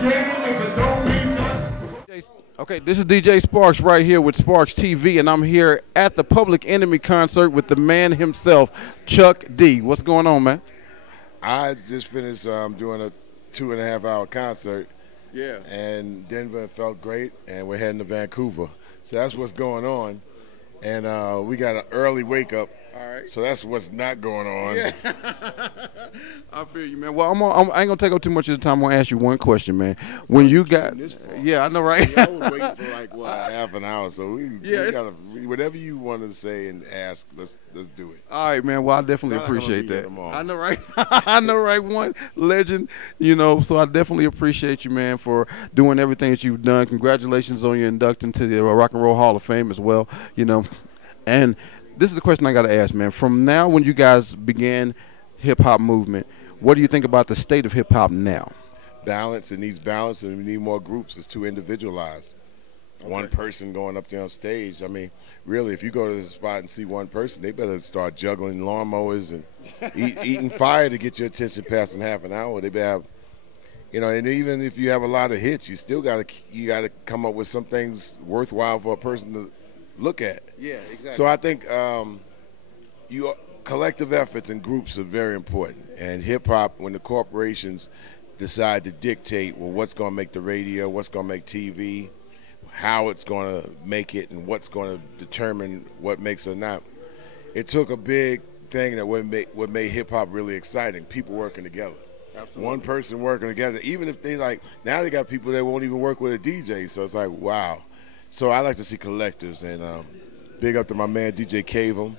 game if it don't mean nothing. Okay, this is DJ Sparkx right here with Sparkx TV, and I'm here at the Public Enemy concert with the man himself, Chuck D. What's going on, man? I just finished doing a 2.5-hour concert. Yeah. And Denver felt great, and we're heading to Vancouver. So that's what's going on. And we got an early wake up. All right. So that's what's not going on. Yeah. I feel you, man. Well, I ain't gonna take up too much of the time. I'm gonna ask you one question, man. When you got, yeah, I know, right? I was waiting for like half an hour. So we gotta, whatever you wanted to say and ask, let's do it. All right, man. Well, I definitely appreciate that. I know, right? I know, right? One legend, you know. So I definitely appreciate you, man, for doing everything that you've done. Congratulations on your induction to the Rock and Roll Hall of Fame as well. You know, and this is the question I got to ask, man. From now, when you guys began hip-hop movement, what do you think about the state of hip-hop now? Balance. It needs balance, and we need more groups. It's too individualized. Okay. One person going up there on stage. I mean, really, if you go to the spot and see one person, they better start juggling lawnmowers and eating fire to get your attention past in half an hour. They better have, you know, and even if you have a lot of hits, you still got to come up with some things worthwhile for a person to look at. Yeah, exactly. So I think collective efforts and groups are very important. And hip-hop, when the corporations decide to dictate, well, what's going to make the radio, what's going to make TV, how it's going to make it, and what's going to determine what makes it or not, it took a big thing that what made hip-hop really exciting, people working together. Absolutely. One person working together, even if they like, now they got people that won't even work with a DJ, so it's like, wow. So I like to see collectives, and big up to my man DJ Cavum,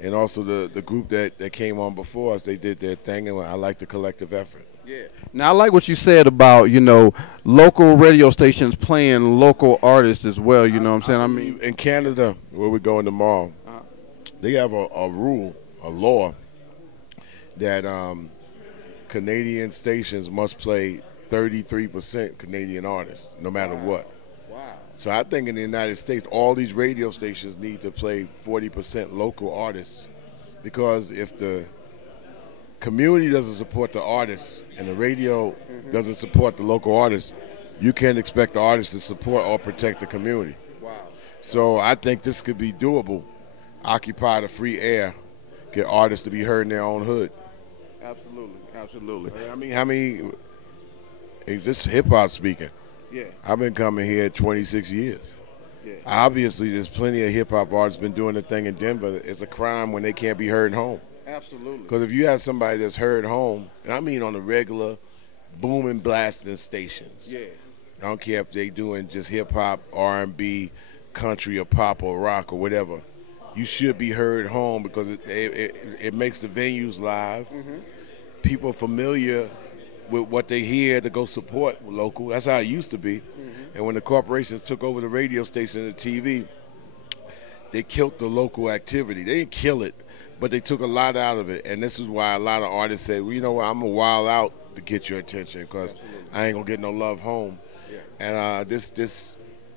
and also the group that came on before us. They did their thing, and I like the collective effort. Yeah. Now I like what you said about, you know, local radio stations playing local artists as well. You know what I'm saying? I mean, in Canada, where we're going tomorrow, they have a rule, a law that Canadian stations must play 33% Canadian artists, no matter what. So I think in the United States, all these radio stations need to play 40% local artists, because if the community doesn't support the artists and the radio doesn't support the local artists, you can't expect the artists to support or protect the community. Wow. So I think this could be doable. Occupy the free air, get artists to be heard in their own hood. Absolutely, absolutely. I mean, how many, is this hip-hop speaking? Yeah. I've been coming here 26 years. Yeah. Obviously, there's plenty of hip-hop artists been doing the thing in Denver. It's a crime when they can't be heard home. Absolutely. Because if you have somebody that's heard home, and I mean on a regular booming, blasting stations. Yeah. I don't care if they doing just hip-hop, R&B, country, or pop, or rock, or whatever. You should be heard home, because it makes the venues live. People familiar with what they hear to go support local. That's how it used to be. And when the corporations took over the radio station and the TV, they killed the local activity. They didn't kill it, but they took a lot out of it. And this is why a lot of artists say, well, you know what, I'm going to wild out to get your attention, because I ain't going to get no love home. Yeah. And this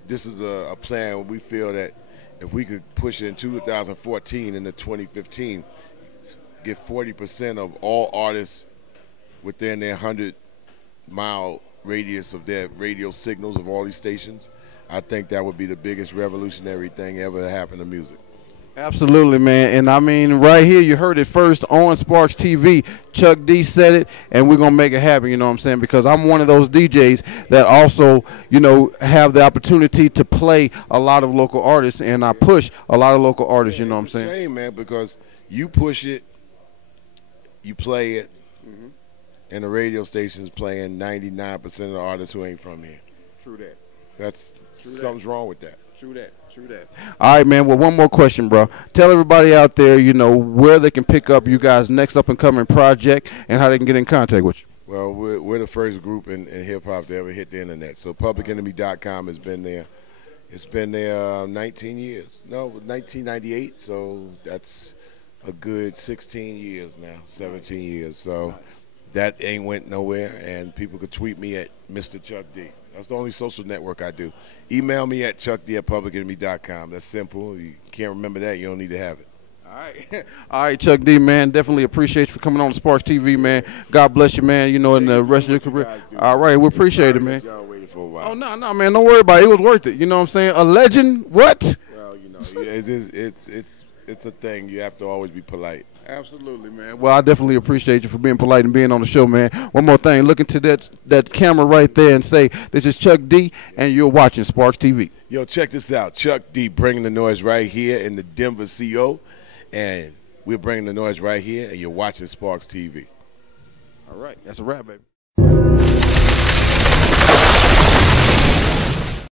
is a plan. We feel that if we could push it in 2014 into 2015, get 40% of all artists within their 100-mile radius of their radio signals of all these stations, I think that would be the biggest revolutionary thing ever to happen to music. Absolutely, man. And I mean, right here, you heard it first on Sparkx TV. Chuck D said it, and we're going to make it happen, you know what I'm saying? Because I'm one of those DJs that also, you know, have the opportunity to play a lot of local artists, and I push a lot of local artists, you know what I'm saying? It's a shame, man, because you push it, you play it, and the radio station's playing 99% of the artists who ain't from here. True that. Something's wrong with that. True that. True that. All right, man. Well, one more question, bro. Tell everybody out there, you know, where they can pick up you guys' next up-and-coming project and how they can get in contact with you. Well, we're the first group in hip-hop to ever hit the internet. So publicenemy.com has been there. It's been there 19 years. No, 1998. So that's a good 16 years now, 17 years. So that ain't went nowhere, and people could tweet me at Mr. Chuck D. That's the only social network I do. Email me at chuckd@publicenemy.com. That's simple. You can't remember that, you don't need to have it. All right. All right, Chuck D, man. Definitely appreciate you for coming on Sparkx TV, man. God bless you, man. You know, in the rest of your career. All right, we appreciate it, man. Oh, no, man. Don't worry about it. It was worth it. You know what I'm saying? A legend, what? Well, you know, it's a thing. You have to always be polite. Absolutely, man. Well, I definitely appreciate you for being polite and being on the show, man. One more thing. Look into that camera right there and say, this is Chuck D, and you're watching Sparkx TV. Yo, check this out. Chuck D bringing the noise right here in the Denver CO, and we're bringing the noise right here, and you're watching Sparkx TV. All right. That's a wrap, baby.